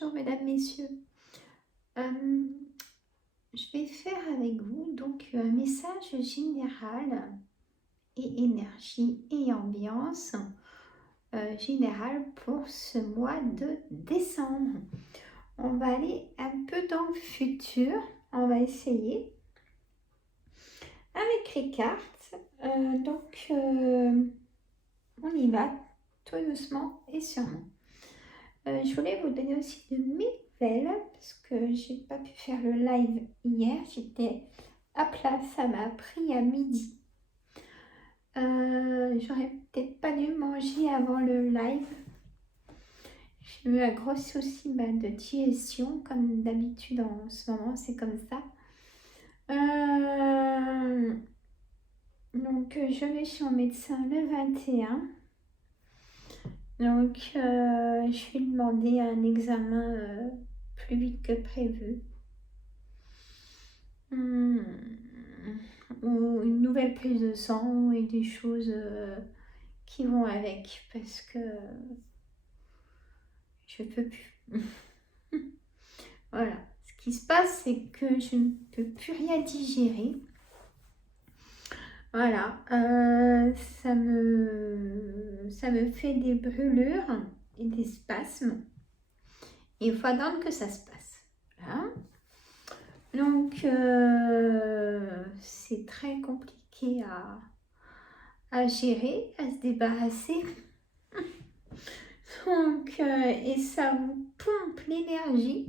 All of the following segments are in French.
Bonjour mesdames, messieurs. Euh, je vais faire avec vous donc un message général et énergie et ambiance générale pour ce mois de décembre. On va aller un peu dans le futur. On va essayer avec les cartes. On y va tout doucement et sûrement. Je voulais vous donner aussi de mes nouvelles parce que j'ai pas pu faire le live hier. J'étais à plat, ça m'a pris à midi. J'aurais peut-être pas dû manger avant le live. J'ai eu un gros souci de digestion, comme d'habitude en ce moment, c'est comme ça. Je vais chez mon médecin le 21. Je vais demander un examen plus vite que prévu. Ou une nouvelle prise de sang et des choses qui vont avec parce que je peux plus. Voilà. Ce qui se passe, c'est que je ne peux plus rien digérer. Voilà. Ça me fait des brûlures et des spasmes. Et il faut attendre que ça se passe. Voilà. C'est très compliqué à gérer, à se débarrasser. Et ça vous pompe l'énergie.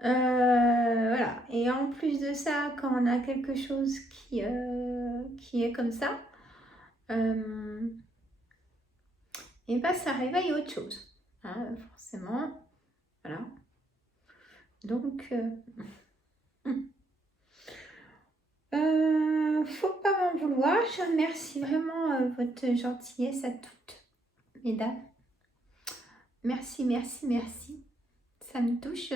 Voilà. Et en plus de ça, quand on a quelque chose qui est comme ça, et ça réveille autre chose. Hein, forcément. Voilà. Faut pas m'en vouloir. Je remercie vraiment votre gentillesse à toutes, mesdames. Merci, merci, merci. Ça me touche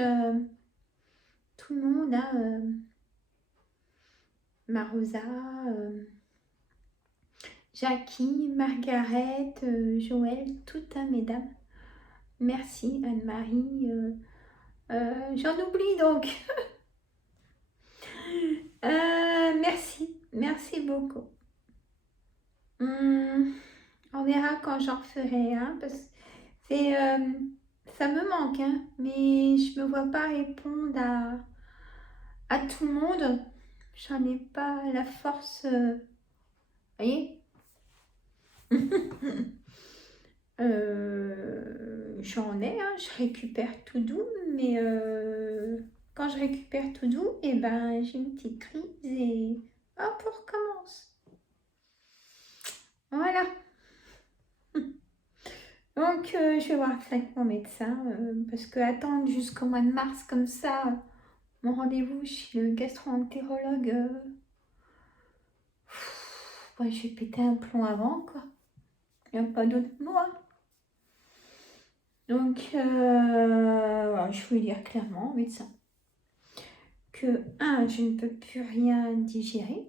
tout le monde. Marosa, Jackie, Margaret, Joël, toutes, mesdames. Merci, Anne-Marie. J'en oublie donc. Merci, merci beaucoup. On verra quand j'en referai, parce que ça me manque, mais je me vois pas répondre à tout le monde. J'en ai pas la force, voyez. J'en ai, je récupère tout doux, mais quand je récupère tout doux, j'ai une petite crise et hop, on recommence. Voilà. Je vais voir avec mon médecin parce que attendre jusqu'au mois de mars comme ça, mon rendez-vous chez le gastro-entérologue, je vais péter un plomb avant, quoi. Il n'y a pas d'autre mot. Je voulais dire clairement au médecin que 1, je ne peux plus rien digérer.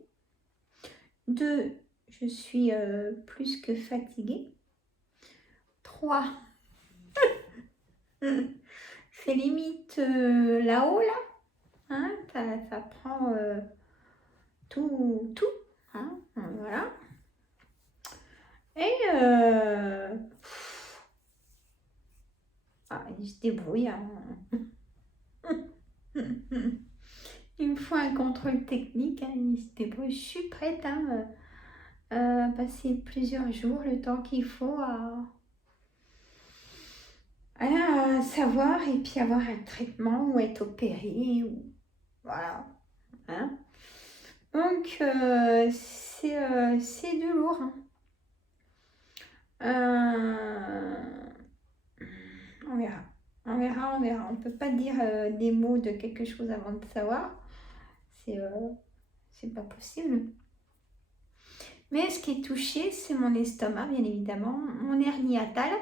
2, je suis plus que fatiguée. 3, c'est limite là-haut, là. Ça prend tout. Voilà. Et il se débrouille. Il me faut un contrôle technique. Il se débrouille. Je suis prête à passer plusieurs jours, le temps qu'il faut à savoir et puis avoir un traitement ou être opéré. Voilà. C'est de lourd. On verra. On verra. On ne peut pas dire des mots de quelque chose avant de savoir. C'est pas possible. Mais ce qui est touché, c'est mon estomac, bien évidemment, mon hernie hiatale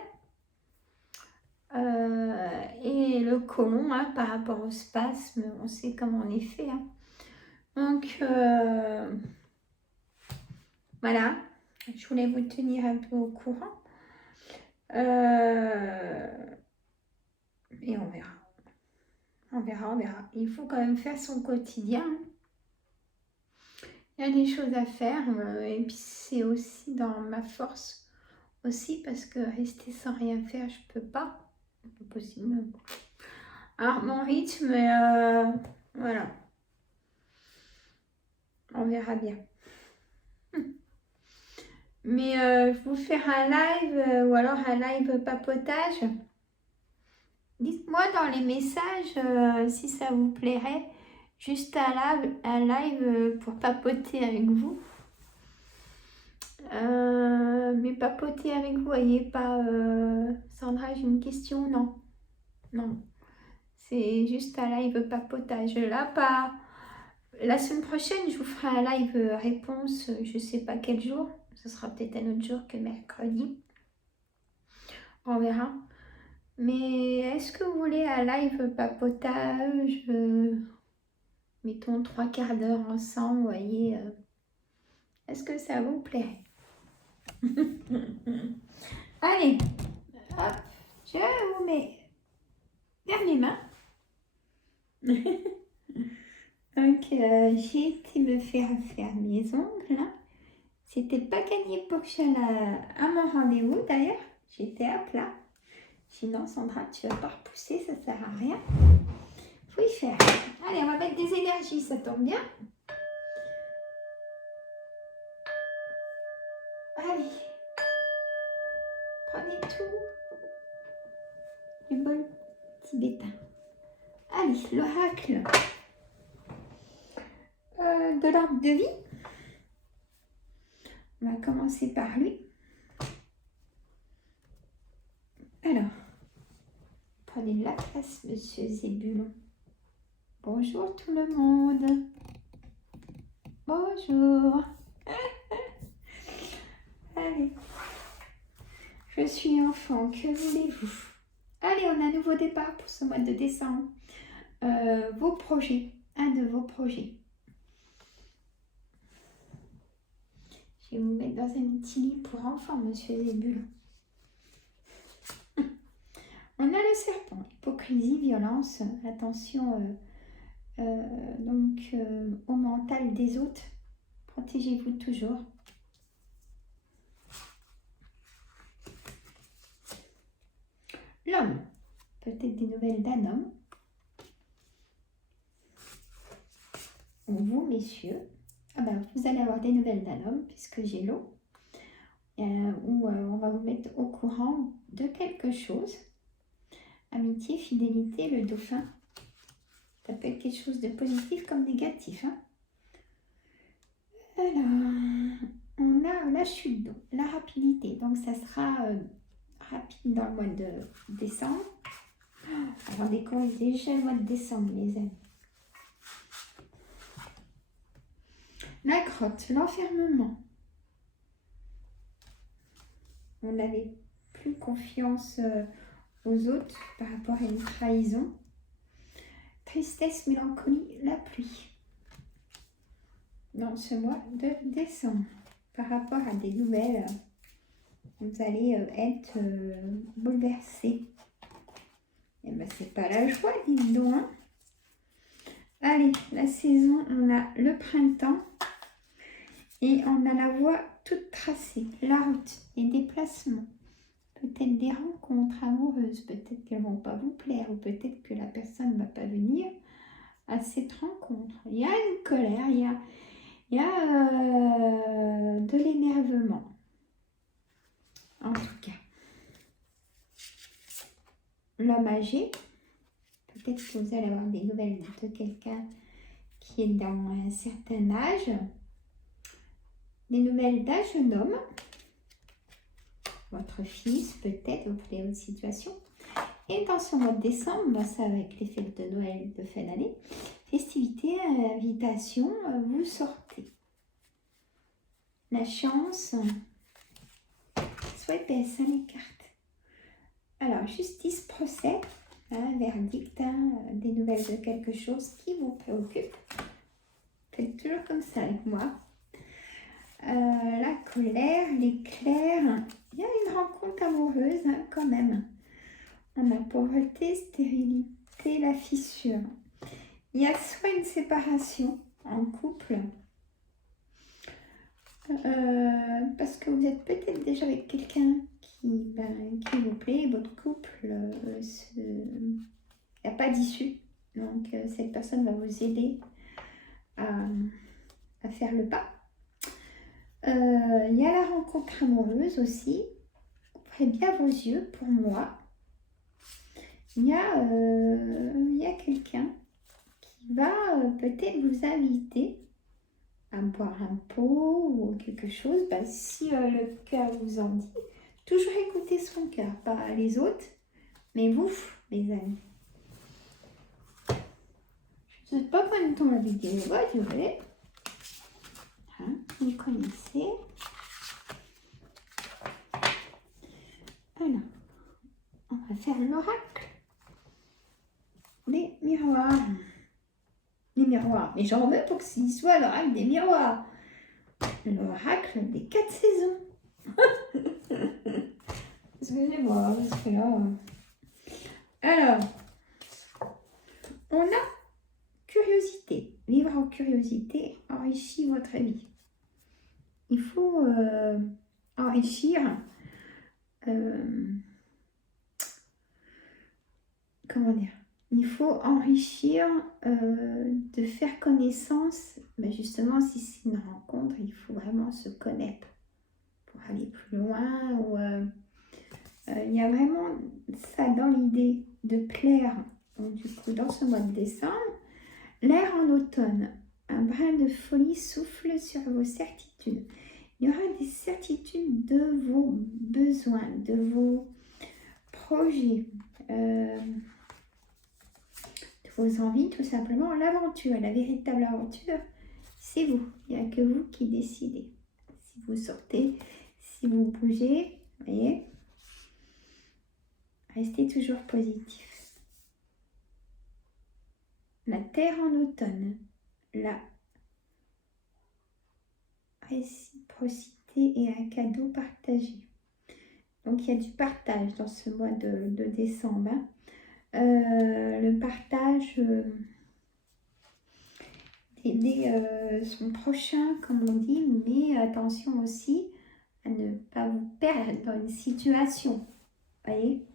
et le côlon par rapport au spasme. On sait comment on est fait. Voilà. Je voulais vous tenir un peu au courant. On verra, on verra. Il faut quand même faire son quotidien. Il y a des choses à faire et puis c'est aussi dans ma force aussi parce que rester sans rien faire, je peux pas. C'est pas possible. Alors mon rythme, voilà, on verra bien. Mais je vais vous faire un live ou alors un live papotage. Dites-moi dans les messages si ça vous plairait. Juste un live pour papoter avec vous. Mais papoter avec vous, voyez pas. Sandra, j'ai une question. Non. Non. C'est juste un live papotage. Là, pas. La semaine prochaine, je vous ferai un live réponse. Je sais pas quel jour. Ce sera peut-être un autre jour que mercredi. On verra. Mais est-ce que vous voulez un live papotage mettons 3/4 d'heure ensemble, vous voyez est-ce que ça vous plairait? Allez, hop, je vous mets vers les mains. Donc, j'ai été me faire mes ongles. C'était pas gagné pour que j'aille à mon rendez-vous d'ailleurs. J'étais à plat. Sinon, Sandra, tu vas pas repousser, ça sert à rien. Faut y faire. Allez, on va mettre des énergies, ça tombe bien. Allez, prenez tout du bol tibétain. Allez, l'oracle de l'arbre de vie. On va commencer par lui. Alors, prenez de la place, monsieur Zébulon. Bonjour tout le monde. Bonjour. Allez, je suis enfant, que voulez-vous? Allez, on a un nouveau départ pour ce mois de décembre. Vos projets, un de vos projets. Je vais vous mettre dans un petit lit pour enfants, monsieur Zébulon. On a le serpent, hypocrisie, violence, attention au mental des autres. Protégez-vous toujours. L'homme, peut-être des nouvelles d'un homme. Vous, messieurs, vous allez avoir des nouvelles d'un homme, puisque j'ai l'eau. On va vous mettre au courant de quelque chose. Amitié, fidélité, le dauphin. Ça peut être quelque chose de positif comme négatif. Alors, on a la chute d'eau, la rapidité. Donc, ça sera rapide dans le mois de décembre. Rendez compte, déjà le mois de décembre, les amis. La grotte, l'enfermement. On n'avait plus confiance aux autres par rapport à une trahison. Tristesse, mélancolie, la pluie. Dans ce mois de décembre, par rapport à des nouvelles, vous allez être bouleversés. Et bien, c'est pas la joie, dites donc. Hein. Allez, la saison, on a le printemps et on a la voie toute tracée, la route, les déplacements. Peut-être des rencontres amoureuses, peut-être qu'elles ne vont pas vous plaire ou peut-être que la personne ne va pas venir à cette rencontre. Il y a une colère, il y a de l'énervement. En tout cas, l'homme âgé, peut-être que vous allez avoir des nouvelles de quelqu'un qui est dans un certain âge. Des nouvelles d'un jeune homme. Votre fils, peut-être, vous prenez une situation. Et dans ce mois de décembre, ça avec les fêtes de Noël de fin d'année, festivités, invitations, vous sortez. La chance, soit épaisse, les cartes. Alors, justice, procès, verdict, des nouvelles de quelque chose qui vous préoccupe. Faites toujours comme ça avec moi. La colère, l'éclair, il y a une rencontre amoureuse quand même. On a pauvreté, stérilité, c'est la fissure. Il y a soit une séparation en couple, parce que vous êtes peut-être déjà avec quelqu'un qui vous plaît, votre couple, il n'y a pas d'issue. Donc, cette personne va vous aider à faire le pas. Il y a la rencontre amoureuse aussi. Ouvrez bien vos yeux pour moi. Il y a quelqu'un qui va peut-être vous inviter à boire un pot ou quelque chose. Si le cœur vous en dit, toujours écouter son cœur, pas les autres, mais vous, mes amis. Je ne sais pas combien de temps la vidéo va durer. Vous connaissez. Alors, on va faire l'oracle. Les miroirs. Les miroirs. Mais j'en veux pour que ce soit l'oracle des miroirs. L'oracle des 4 saisons. Excusez-moi, parce que là... Alors, on a curiosité. Vivre en curiosité enrichit votre vie. Il faut enrichir... comment dire? Il faut enrichir, de faire connaissance. Mais justement, si c'est une rencontre, il faut vraiment se connaître pour aller plus loin. Il y a vraiment ça dans l'idée de plaire. Donc, du coup, dans ce mois de décembre, l'air en automne, un brin de folie souffle sur vos certitudes. Il y aura des certitudes de vos besoins, de vos projets, vos envies, tout simplement. L'aventure, la véritable aventure, c'est vous. Il n'y a que vous qui décidez. Si vous sortez, si vous bougez, vous voyez, restez toujours positif. La terre en automne, la réciprocité et un cadeau partagé. Donc il y a du partage dans ce mois de décembre. Le partage d'aider son prochain, comme on dit, mais attention aussi à ne pas vous perdre dans une situation. Voyez,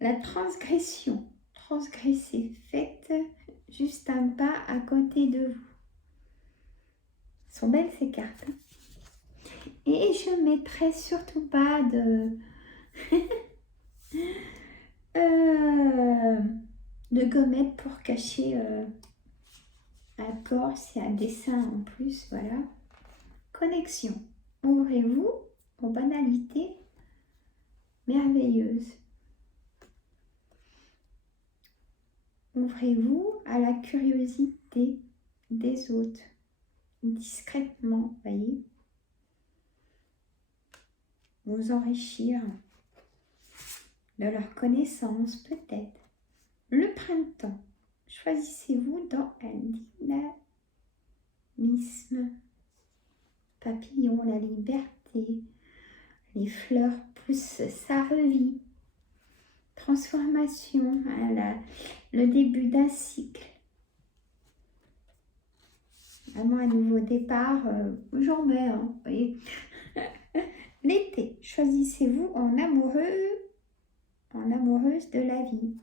la transgression. Transgresser, faites juste un pas à côté de vous. Sont belles ces cartes. Et je ne mettrai surtout pas de gommettes pour cacher un corps, c'est un dessin en plus, voilà. Connexion. Ouvrez-vous aux banalités merveilleuses. Ouvrez-vous à la curiosité des autres, discrètement, voyez. Vous enrichir de leur connaissance, peut-être. Le printemps. Choisissez-vous dans un dynamisme. Papillon, la liberté. Les fleurs poussent, ça revit. Transformation, le début d'un cycle. Vraiment un nouveau départ, j'en mets, hein, vous voyez. L'été, choisissez-vous en amoureux, en amoureuse de la vie.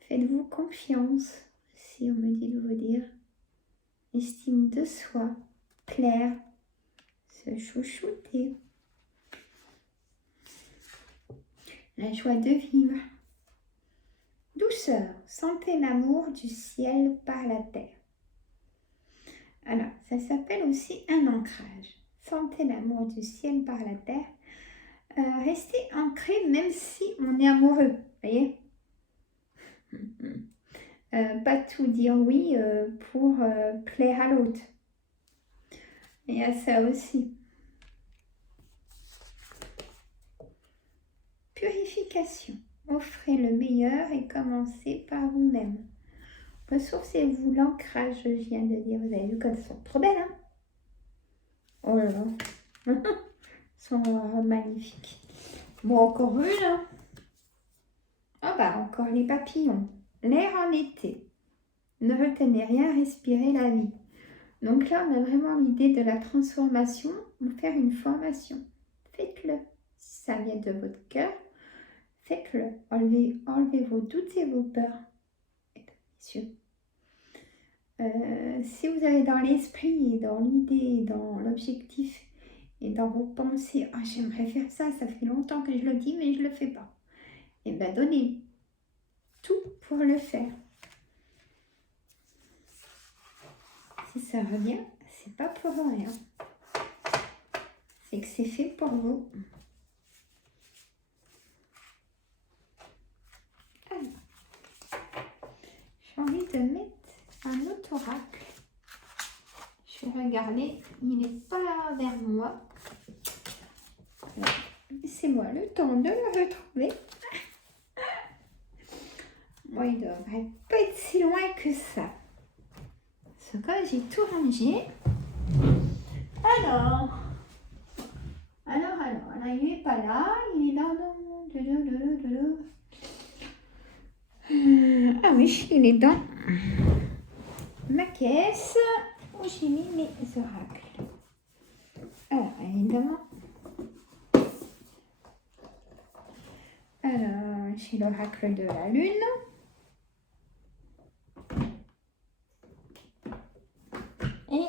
Faites-vous confiance, si on me dit de vous dire. Estime de soi, plaire, se chouchouter. La joie de vivre. Douceur, sentez l'amour du ciel par la terre. Alors, ça s'appelle aussi un ancrage. Sentez l'amour du ciel par la terre. Restez ancré même si on est amoureux, voyez. Pas tout dire oui pour plaire à l'autre. Il y a ça aussi. Purification. Offrez le meilleur et commencez par vous-même. Ressourcez-vous, l'ancrage, je viens de dire. Vous avez vu comme elles sont trop belles, hein? Oh là là. Elles sont magnifiques. Bon, encore une, hein? Ah pas encore les papillons. L'air en été. Ne retenez rien, respirez la vie. Donc là, on a vraiment l'idée de la transformation. On va faire une formation. Faites-le. Si ça vient de votre cœur, faites-le. Enlevez vos doutes et vos peurs. Messieurs. Si vous avez dans l'esprit, dans l'idée, dans l'objectif et dans vos pensées, ah, j'aimerais faire ça, ça fait longtemps que je le dis, mais je ne le fais pas. Eh bien, donnez tout pour le faire. Si ça revient, c'est pas pour rien. C'est que c'est fait pour vous. Alors, j'ai envie de mettre un autre oracle. Je vais regarder, il n'est pas là vers moi. Laissez-moi le temps de le retrouver. Bon, il ne devrait pas être si loin que ça. Ce cas, j'ai tout rangé. Alors, il n'est pas là, il est dans le... Ah oui, il est dans ma caisse où j'ai mis mes oracles. Alors, évidemment. Alors, j'ai l'oracle de la lune. Et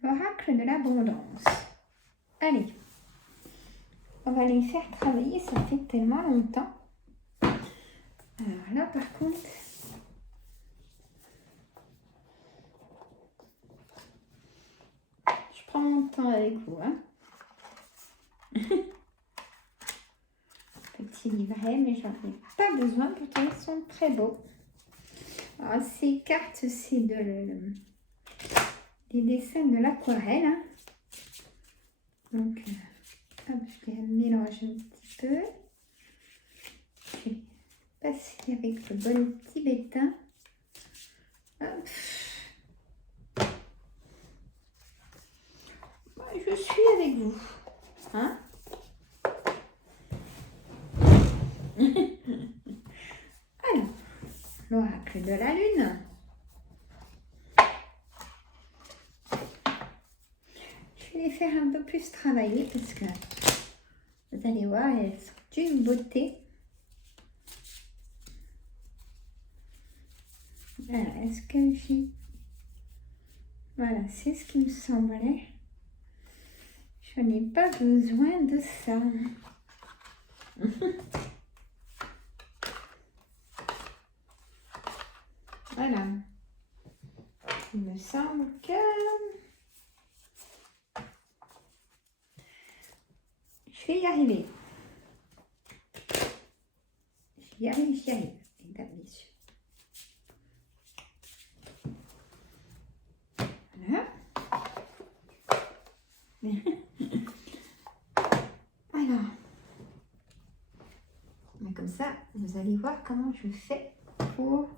l'oracle de l'abondance. Allez, on va les faire travailler, ça fait tellement longtemps. Alors là, par contre, je prends mon temps avec vous. Hein. Petit livret, mais j'en ai pas besoin, pourtant ils sont très beaux. Alors, ces cartes, c'est des dessins de l'aquarelle. Hein. Donc, hop, je les mélange un petit peu. Je vais passer avec le bon tibétain. Hop. Je suis avec vous. Hein? Alors, l'oracle de la lune. Je vais les faire un peu plus travailler parce que vous allez voir, elles sont d'une beauté. Alors, est-ce que j'ai... Voilà, c'est ce qui me semblait. Je n'ai pas besoin de ça. Voilà. Il me semble que... Je vais y arriver. J'y arrive, mesdames, messieurs. Voilà. Alors. Mais comme ça, vous allez voir comment je fais pour...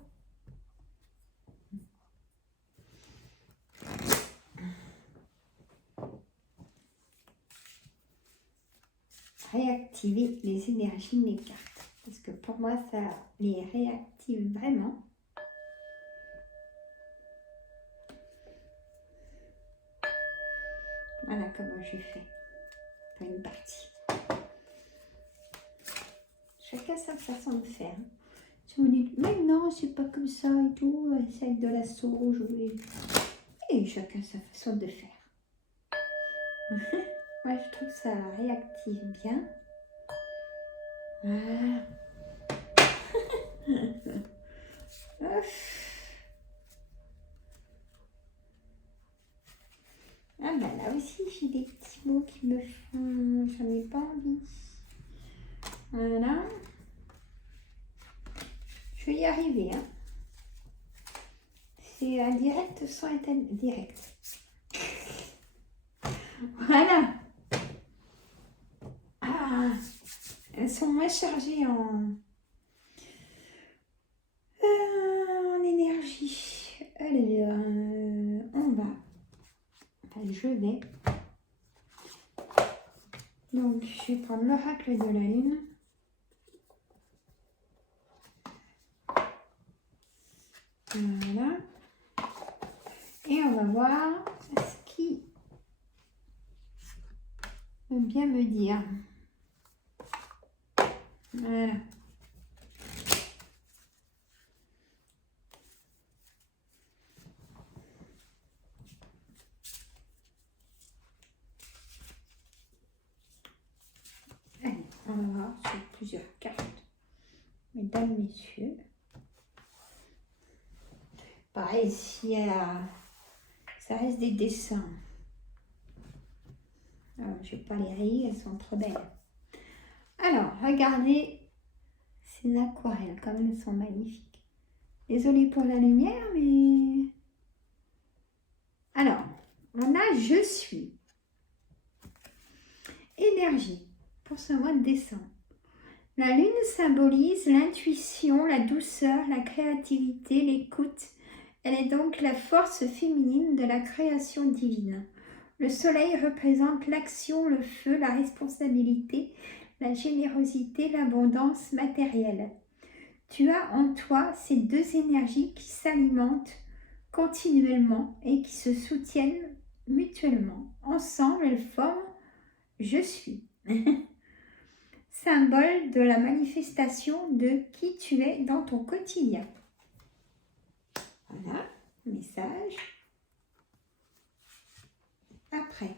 réactiver les énergies de mes cartes. Parce que pour moi, ça les réactive vraiment. Voilà comment je fais. Pour une partie. Chacun sa façon de faire. Si vous dites, mais non, c'est pas comme ça et tout, c'est avec de la sauge. Et chacun sa façon de faire. Moi, je trouve que ça réactive bien. Voilà. Ah bah là aussi, j'ai des petits mots qui me font... J'en ai pas envie. Voilà. Je vais y arriver. Hein. C'est un direct sans direct. Voilà. Ah, elles sont moins chargées en énergie. Allez, on va. Enfin, je vais. Donc, je vais prendre l'oracle de la lune. Voilà. Et on va voir ce qui veut bien me dire. Voilà. Allez, on va voir sur plusieurs cartes. Mesdames, messieurs. Pareil, si ça reste des dessins. Alors, je ne vais pas les rayer, elles sont trop belles. Alors, regardez ces aquarelles, comme elles sont magnifiques. Désolée pour la lumière, mais... Alors, on a je suis. Énergie pour ce mois de décembre. La lune symbolise l'intuition, la douceur, la créativité, l'écoute. Elle est donc la force féminine de la création divine. Le soleil représente l'action, le feu, la responsabilité, la générosité, l'abondance matérielle. Tu as en toi ces deux énergies qui s'alimentent continuellement et qui se soutiennent mutuellement. Ensemble, elles forment « Je suis ». Symbole de la manifestation de qui tu es dans ton quotidien. Voilà, message. Après,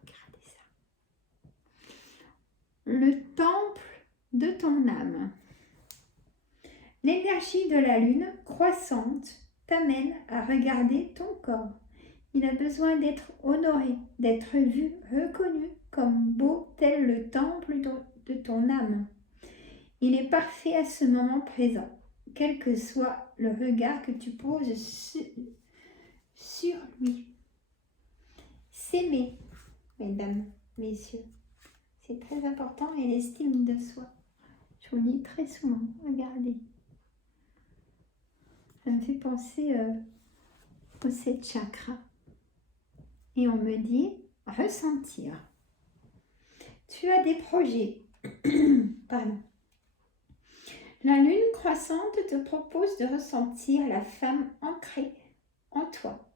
regardez ça. Le temple de ton âme. L'énergie de la lune croissante t'amène à regarder ton corps. Il a besoin d'être honoré, d'être vu, reconnu comme beau tel le temple de ton âme. Il est parfait à ce moment présent, quel que soit le regard que tu poses sur lui. S'aimer, mesdames, messieurs, c'est très important, et l'estime de soi. Je vous le dis très souvent, regardez. Ça me fait penser aux 7 chakras. Et on me dit ressentir. Tu as des projets. Pardon. La lune croissante te propose de ressentir la femme ancrée en toi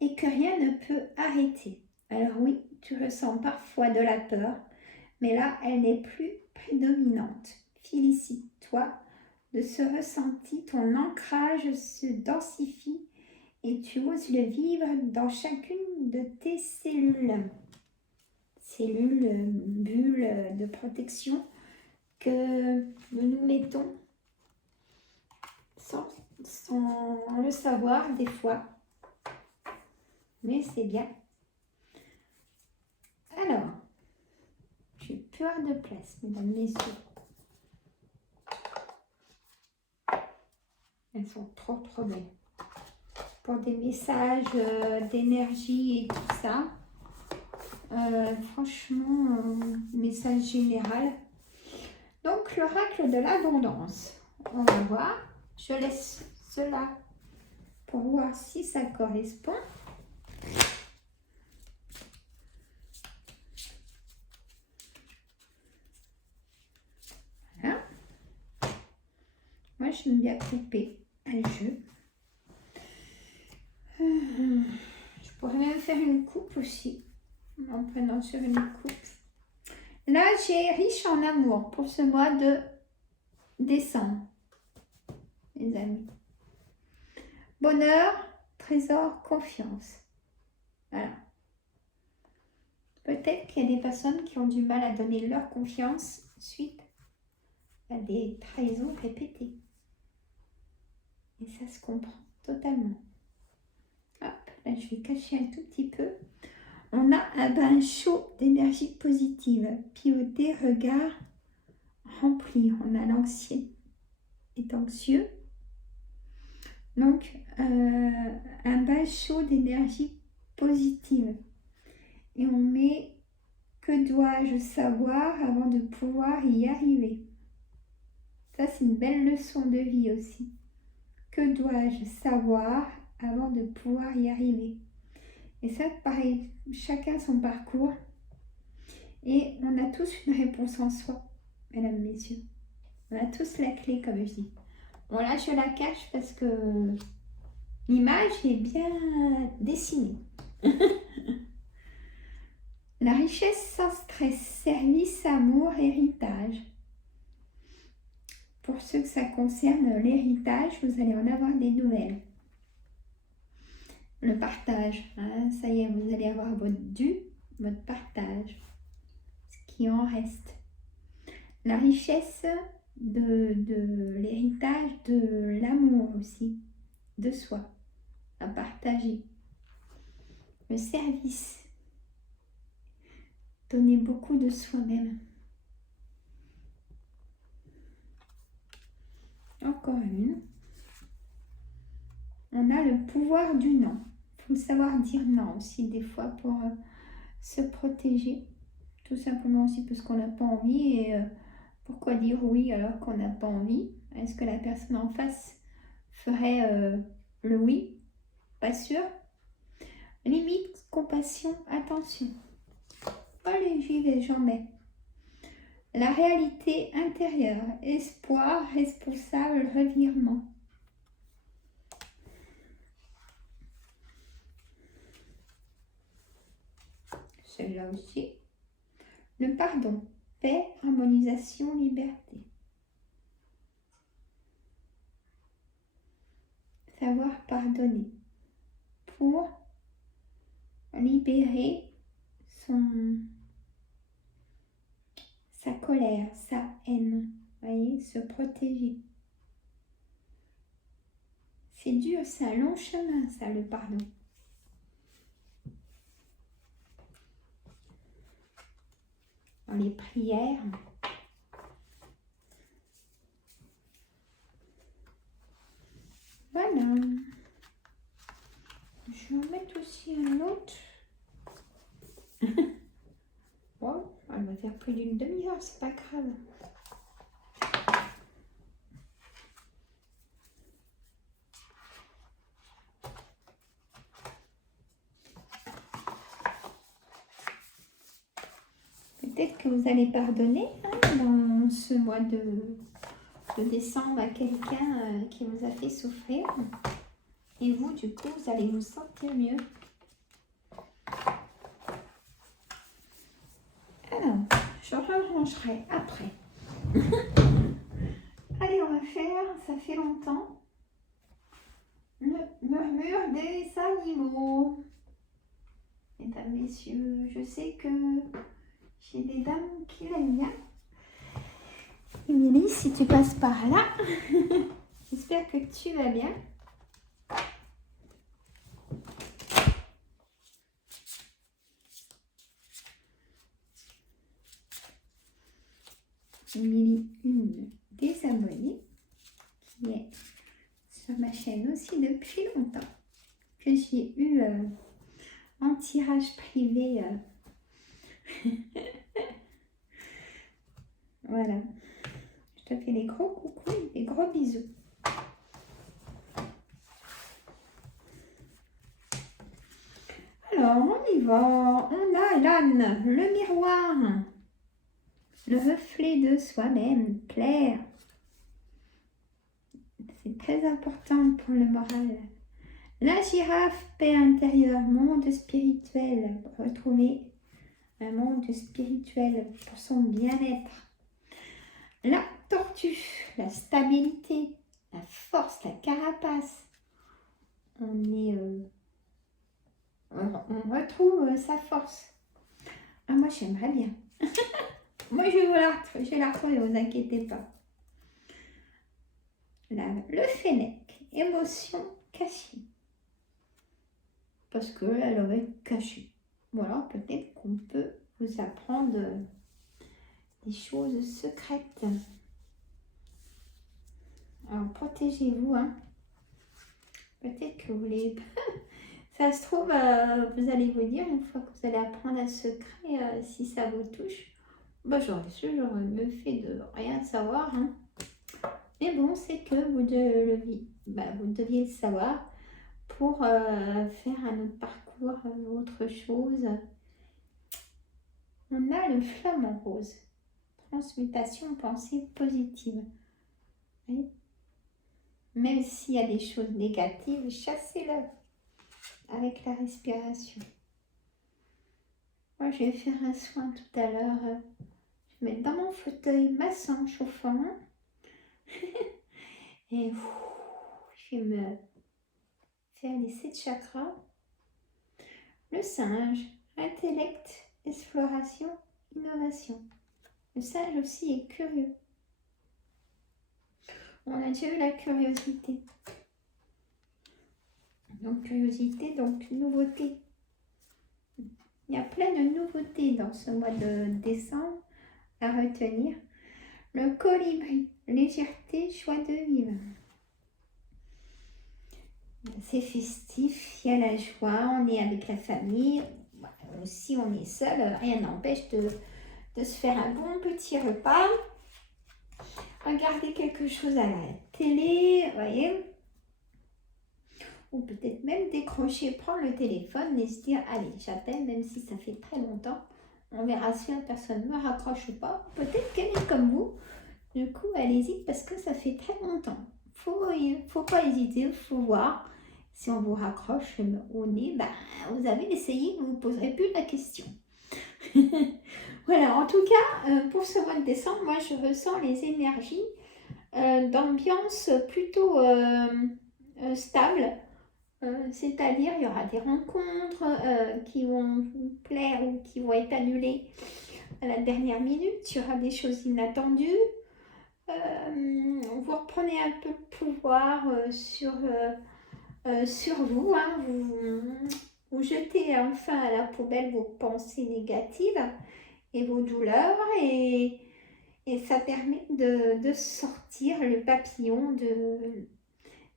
et que rien ne peut arrêter. Alors oui, tu ressens parfois de la peur, mais là, elle n'est plus prédominante. Félicite-toi de ce ressenti, ton ancrage se densifie et tu oses le vivre dans chacune de tes cellules. Cellules, bulles de protection que nous nous mettons sans le savoir des fois. Mais c'est bien. Alors, j'ai peur de place, mesdames, messieurs. Elles sont trop belles. Pour des messages d'énergie et tout ça. Franchement, message général. Donc, l'oracle de l'abondance. On va voir. Je laisse cela pour voir si ça correspond. Voilà. Moi, j'aime bien couper un jeu. Je pourrais même faire une coupe aussi, en prenant sur une coupe. Là, j'ai riche en amour pour ce mois de décembre, les amis. Bonheur, trésor, confiance. Voilà. Peut-être qu'il y a des personnes qui ont du mal à donner leur confiance suite à des trahisons répétées. Et ça se comprend totalement. Hop, là je vais cacher un tout petit peu. On a un bain chaud d'énergie positive. Pivoter, regard rempli. On a l'anxieux est anxieux. Donc, un bain chaud d'énergie positive. Et on met que dois-je savoir avant de pouvoir y arriver. Ça, c'est une belle leçon de vie aussi. Que dois-je savoir avant de pouvoir y arriver? Et ça, pareil, chacun son parcours. Et on a tous une réponse en soi, mesdames, messieurs. On a tous la clé, comme je dis. Voilà, je la cache parce que l'image est bien dessinée. La richesse sans stress, service, amour, héritage. Pour ceux que ça concerne l'héritage, vous allez en avoir des nouvelles. Le partage, hein, ça y est, vous allez avoir votre dû, votre partage, ce qui en reste. La richesse de l'héritage, de l'amour aussi, de soi, à partager. Le service, donner beaucoup de soi-même. Encore une. On a le pouvoir du non. Il faut savoir dire non aussi des fois pour se protéger. Tout simplement aussi parce qu'on n'a pas envie. Et pourquoi dire oui alors qu'on n'a pas envie? Est-ce que la personne en face ferait le oui? Pas sûr. Limite, compassion, attention. Allez, j'y vais, j'en mets. La réalité intérieure, espoir, responsable, revirement. Celui-là aussi. Le pardon, paix, harmonisation, liberté. Savoir pardonner pour libérer sa colère, sa haine. Voyez, se protéger. C'est dur, c'est un long chemin, ça, le pardon. Dans les prières. Voilà. Je vais en mettre aussi un autre. Bon, elle va faire plus d'une demi-heure, c'est pas grave. Peut-être que vous allez pardonner hein, dans ce mois de décembre à quelqu'un qui vous a fait souffrir. Et vous, du coup, vous allez vous sentir mieux. Alors, je rangerai après. Allez, on va faire, ça fait longtemps, le murmure des animaux. Mesdames, messieurs, je sais que j'ai des dames qui l'aiment bien. Émilie, si tu passes par là, j'espère que tu vas bien. Émilie, une des abonnées, qui est sur ma chaîne aussi depuis longtemps, que j'ai eu en tirage privé. Voilà. Je te fais des gros coucous et des gros bisous. Alors, on y va. On a l'âne, le miroir, le reflet de soi-même, clair. C'est très important pour le moral. La girafe, paix intérieure, monde spirituel. Retrouver un monde spirituel pour son bien-être. La tortue, la stabilité, la force, la carapace. On retrouve sa force. Ah, moi, j'aimerais bien. Moi, je vais la retrouver, ne vous inquiétez pas. Le fennec, émotion cachée. Parce qu'elle aurait caché. Voilà, peut-être qu'on peut vous apprendre des choses secrètes. Alors, protégez-vous, hein. Peut-être que vous voulez... Ça se trouve, vous allez vous dire, une fois que vous allez apprendre un secret, si ça vous touche, bah, j'aurais mieux fait de rien savoir. Hein. Mais bon, c'est que vous deviez le savoir pour faire un autre parcours, autre chose. On a le flamant rose. Transmutation, pensée positive. Oui. Même s'il y a des choses négatives, chassez-le avec la respiration. Moi, je vais faire un soin tout à l'heure. Je vais mettre dans mon fauteuil massant, chauffant. Et je vais me faire les 7 chakras. Le singe, intellect, exploration, innovation. Le singe aussi est curieux. On a déjà eu la curiosité. Donc curiosité, donc nouveauté. Il y a plein de nouveautés dans ce mois de décembre à retenir. Le colibri, légèreté, joie de vivre. C'est festif, il y a la joie, on est avec la famille. Si on est seul, rien n'empêche de se faire un bon petit repas. Regarder quelque chose à la télé, vous voyez. Ou peut-être même décrocher, prendre le téléphone et se dire, allez, j'appelle, même si ça fait très longtemps. On verra si la personne me raccroche ou pas. Peut-être qu'elle est comme vous. Du coup, allez-y parce que ça fait très longtemps. Faut pas hésiter, il faut voir. Si on vous raccroche au nez, ben, vous avez essayé, vous ne vous poserez plus la question. Voilà, en tout cas, pour ce mois de décembre, moi je ressens les énergies d'ambiance plutôt stable. C'est-à-dire, il y aura des rencontres qui vont vous plaire ou qui vont être annulées à la dernière minute. Il y aura des choses inattendues. Vous reprenez un peu de pouvoir sur vous, hein. Vous jetez enfin à la poubelle vos pensées négatives et vos douleurs et ça permet de sortir le papillon,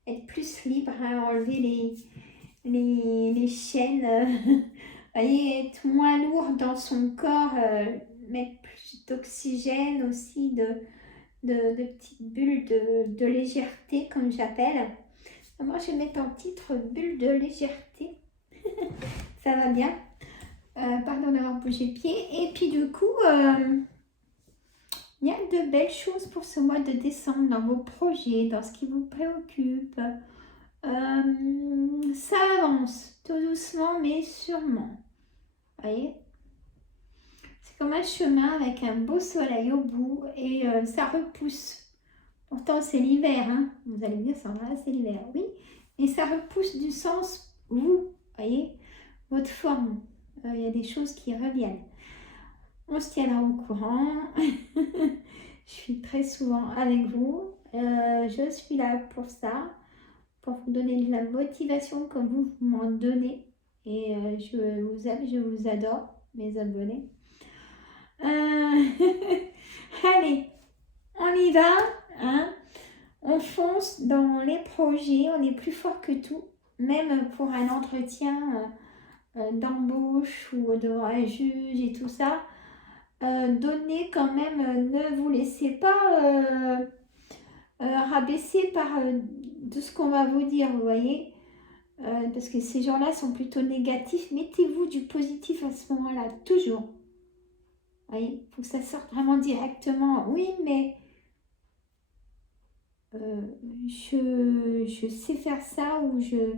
être plus libre, hein, enlever les chaînes, voyez, être moins lourd dans son corps, mettre plus d'oxygène aussi, de petites bulles de légèreté comme j'appelle. Moi je vais mettre en titre bulle de légèreté. Ça va bien. Pardon d'avoir bougé le pied. Et puis du coup, il y a de belles choses pour ce mois de décembre dans vos projets, dans ce qui vous préoccupe. Ça avance tout doucement mais sûrement. Vous voyez, c'est comme un chemin avec un beau soleil au bout et ça repousse. Pourtant c'est l'hiver, hein. Vous allez me dire Sandra, c'est l'hiver, oui. Et ça repousse du sens vous, voyez, votre forme. Il y a des choses qui reviennent. On se tiendra au courant. Je suis très souvent avec vous. Je suis là pour ça, pour vous donner de la motivation comme vous m'en donnez. Et je vous aime, je vous adore, mes abonnés. Allez, on y va, hein. On fonce dans les projets, on est plus fort que tout. Même pour un entretien d'embauche ou devant un juge et tout ça. Donnez quand même, ne vous laissez pas rabaisser par de ce qu'on va vous dire, vous voyez. Parce que ces gens-là sont plutôt négatifs. Mettez-vous du positif à ce moment-là, toujours. Vous voyez, il faut que ça sorte vraiment directement. Oui, mais je sais faire ça ou je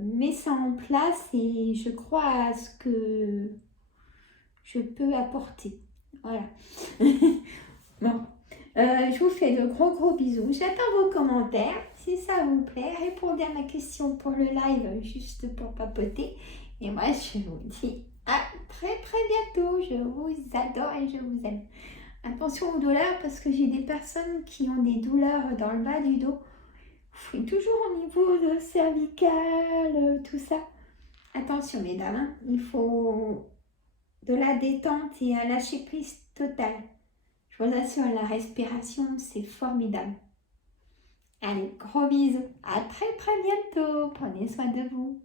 mets ça en place et je crois à ce que je peux apporter. Voilà. Bon. Je vous fais de gros bisous. J'attends vos commentaires. Si ça vous plaît, répondez à ma question pour le live, juste pour papoter. Et moi, je vous dis à très bientôt. Je vous adore et je vous aime. Attention aux douleurs parce que j'ai des personnes qui ont des douleurs dans le bas du dos. Toujours au niveau de cervical, tout ça. Attention mesdames, hein. Il faut de la détente et un lâcher prise total. Je vous assure, la respiration, c'est formidable. Allez, gros bisous. À très bientôt. Prenez soin de vous.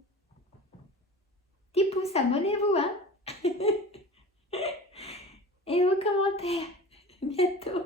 Petit pouce, abonnez-vous, hein. Et vos commentaires. Bientôt.